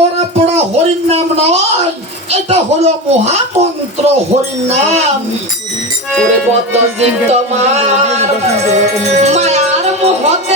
মরা পড়া হরির নাম নয়। এটা হলো মহামন্ত্র হরির নাম। মায়ার মোহতে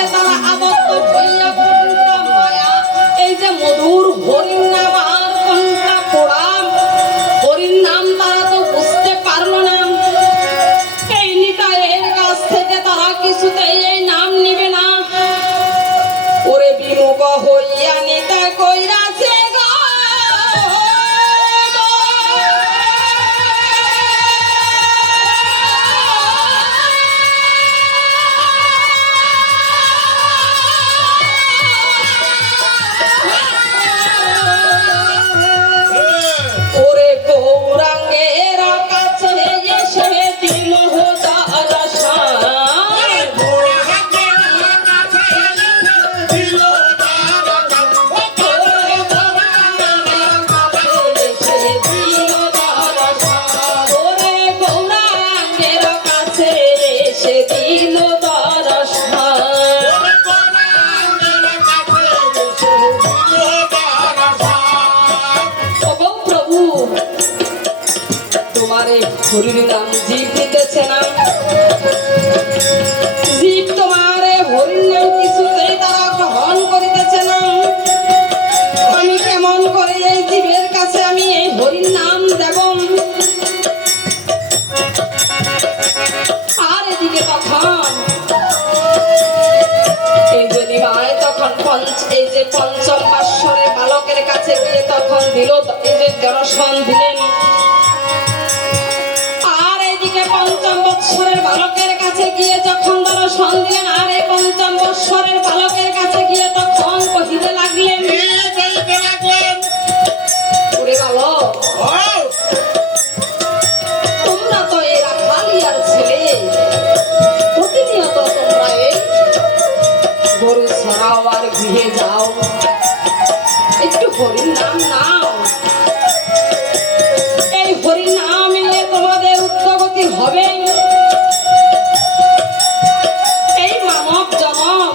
তোমারে হরির নাম জীব দিতেছে না। জীব নাম তারা গ্রহণ করিতেছে না। আমি কেমন করে এই জীবের কাছে আমি এই নাম দেব? আর এদিকে এই যে তখন পঞ্চ, এই যে পঞ্চম বাৎসরের বালকের কাছে গিয়ে তখন দিল, এই যে দর্শন দিলেন। গরু ছড়াও আর গৃহে যাও। একটু হরির নাম নাও। এই হরির নাম নিয়ে তোমাদের উদ্যোগতি হবে। এই মানব জনম।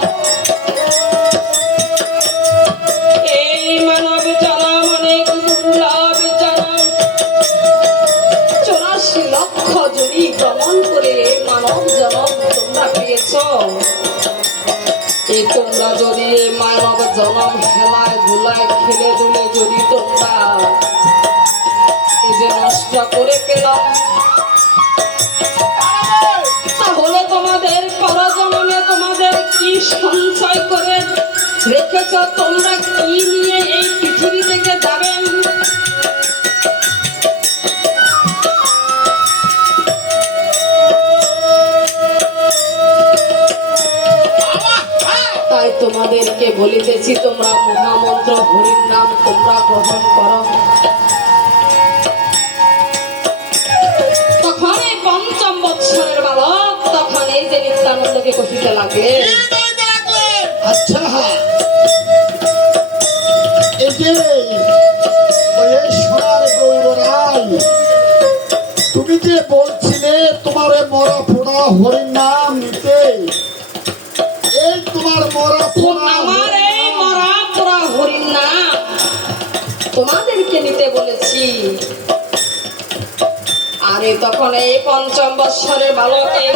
এই মানব জনম অনেক দুর্লভ লক্ষ জনি ভ্রমণ করে মানব তোমরা পেয়েছ। তোমরা যদি খেলায় ধুলায় খেলে যদি তোমরা এই যে নষ্ট করে পেলাম তাহলে তোমাদের পরজন্মে তোমাদের কি সঞ্চয় করে রেখেছ? তোমরা কি নিয়ে বলিতেছি, তোমরা মহামন্ত্র, হরির নাম তোমরা গ্রহণ করো। তখন পঞ্চম বৎসরের বালক তখন এই যে নিত্যানন্দকে কহিতে লাগে আচ্ছা তুমি যে বলছিলে তোমার মরা পোড়া হরির নাম নিতে আমার এই মরা পোড়া হরিণ নাম তোমাদেরকে নিতে বলেছি। আরে তখন এই পঞ্চম বৎসরের বালকে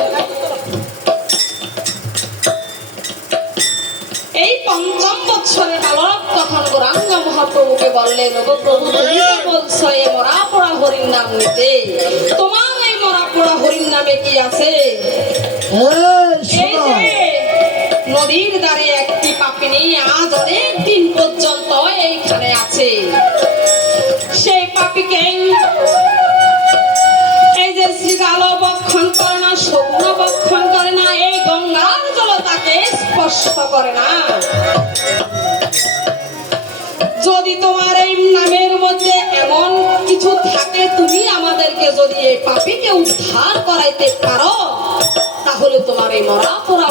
এই পঞ্চম বৎসরের বালক তখন গৌরাঙ্গ মহাপ্রভুকে বললেন প্রভু তুমি বলছো এই মরা পোড়া হরিণ নাম নিতে। তোমার এই মরা পোড়া হরিণ নামে কি আছে? এই এই যে নদীর ধারে একটি পাপিনি আজ অনেক দিন পর্যন্ত এইখানে আছে। সেই পাপিকে এই যে শ্রীগাল বক্ষণ করে না শগুন বক্ষণ করে না, এই গঙ্গার জল তাকে স্পর্শ করে না। যদি তোমার এই নামের মধ্যে এমন কিছু থাকে, তুমি আমাদেরকে যদি এই পাপিকে উদ্ধার করাইতে পারো, তাহলে তোমার এই মরা পোড়া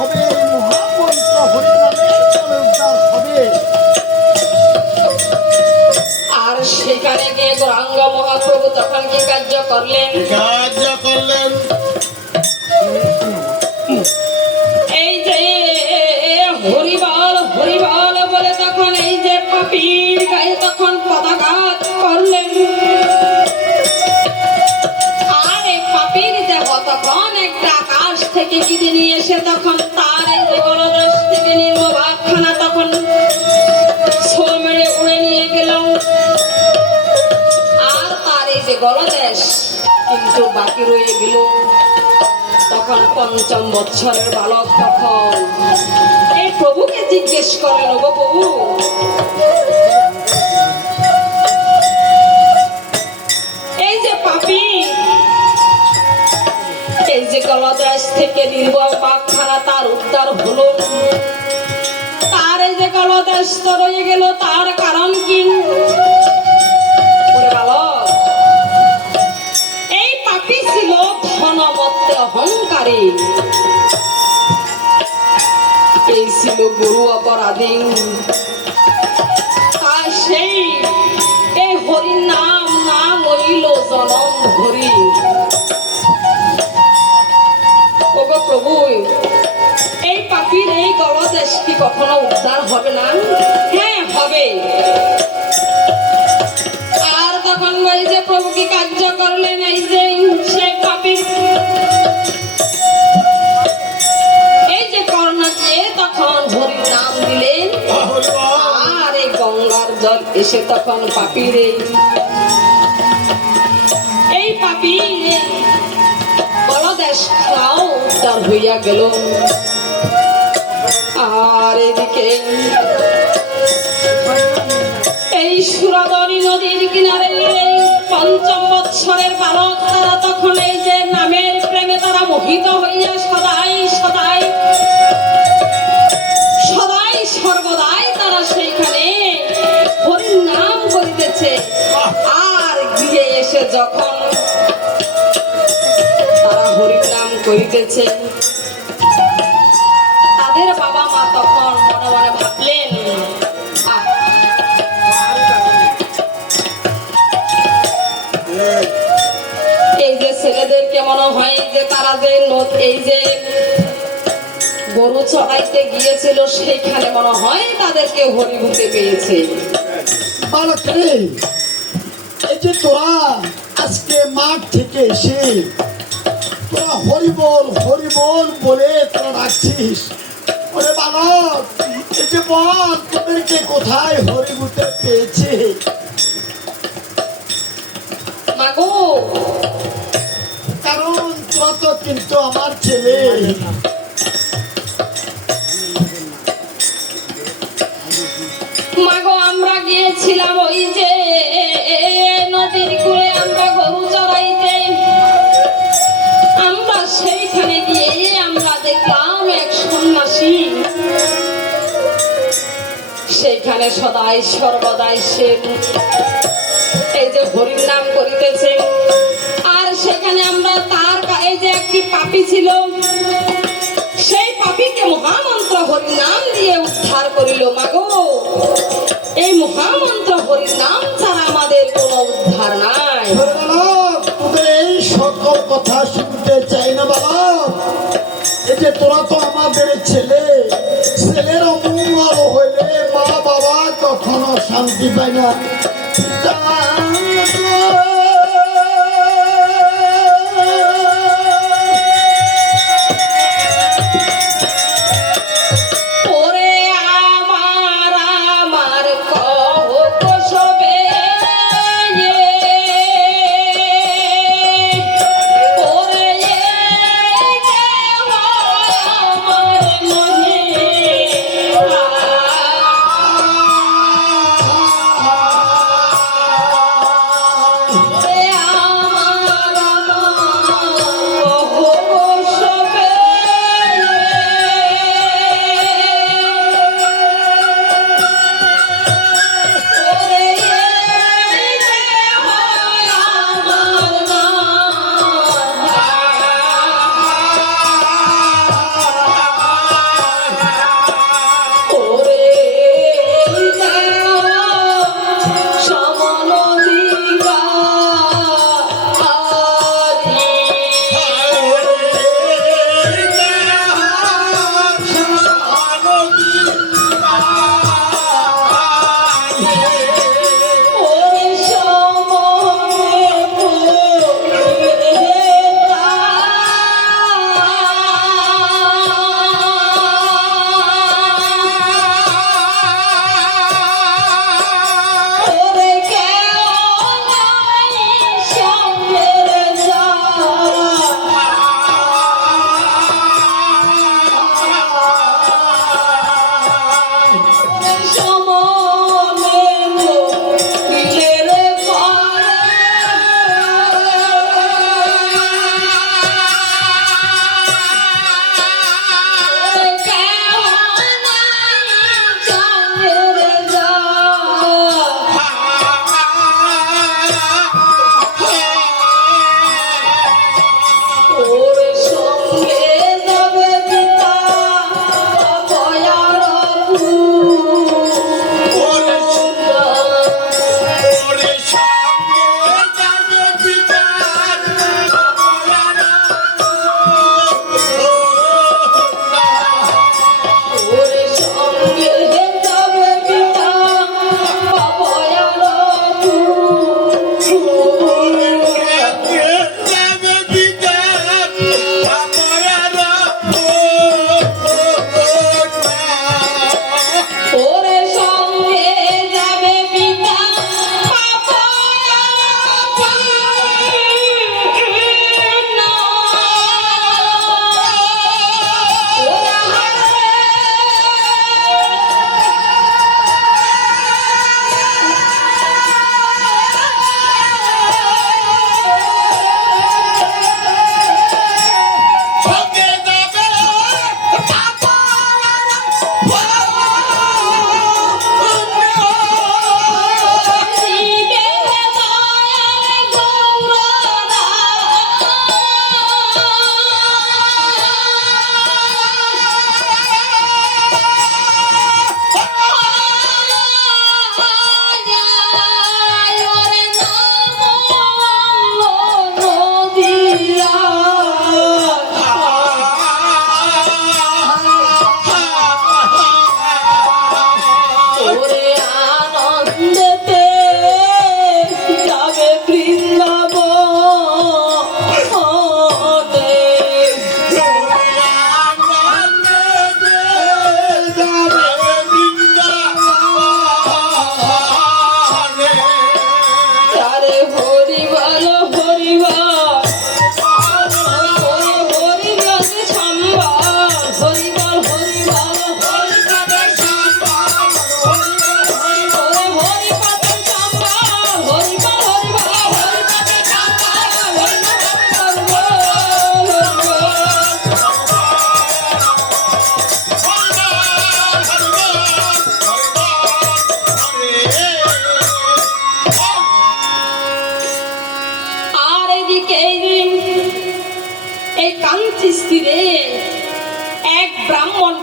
হবে উদ্ধার আর সেখানে গিয়ে গৌরাঙ্গ মহাপ্রভু তখন কি কার্য করলেন? থেকে কিনে নিয়ে এসে তখন তার থেকে তখন মেরে উড়ে নিয়ে গেল। আর তার এই যে কিন্তু বাকি রয়ে গেল। তখন পঞ্চম তখন, এই প্রভুকে জিজ্ঞেস করেন গো প্রভু গলদেশ থেকে নির্বল পাকখানা তার উদ্ধার হলো। তার যে গলদেশ তো রয়ে গেল, তার কারণ কি? এই পাপি ছিল ধনমত্তে অহংকারী। এই ছিল গুরু অপরাধী। এই পাপির এই গলদেশ কি কখনো উদ্ধার হবে না? হ্যাঁ হবে। আর তখন ওই যে প্রভু কি কার্য করলেন এই যে সেই পাপি? এই যে দিয়ে তখন হরির নাম দিলেন আর এই গঙ্গার জল এসে তখন পাপির এই উদ্ধার হইয়া গেল। আর এদিকে এই সুরদনী নদীর কিনারে পঞ্চম বৎসরের বালক তারা তখন এই যে নামের প্রেমে তারা মোহিত হইয়া হরির করিতেছে। তাদের বাবা মা তখন মনে মনে ভাবলেন এই যে ছেলেদেরকে মনে হয় যে তারা যে এই যে গরু চড়াইতে গিয়েছিল, সেইখানে মনে হয় তাদেরকে হরিভূতে পেয়েছে। বালক এই যে তোরা আজকে মাঠ থেকে এসে তোরা বলে তোরা রাখছিস ওরে বালক বল, তোদেরকে কোথায় পেয়েছে? মাগো, কারণ তোরা তো কিন্তু আমার ছেলে। মাগো, আমরা গিয়েছিলাম ওই যে সেইখানে সদাই সর্বদাই সে। এই যে হরির নাম করিতেছে। আর সেখানে আমরা তার এই যে একটি পাপি ছিল, সেই পাপিকে মহামন্ত্র হরি নাম দিয়ে উদ্ধার করিল। মাগো, এই মহামন্ত্র হরি নাম ছাড়া আমাদের কোনো উদ্ধার নাই। এই সকল কথা শুনতে চাই না বালক এই যে তোরা তো আমাদের ছেলে। শান্তি পায় না তা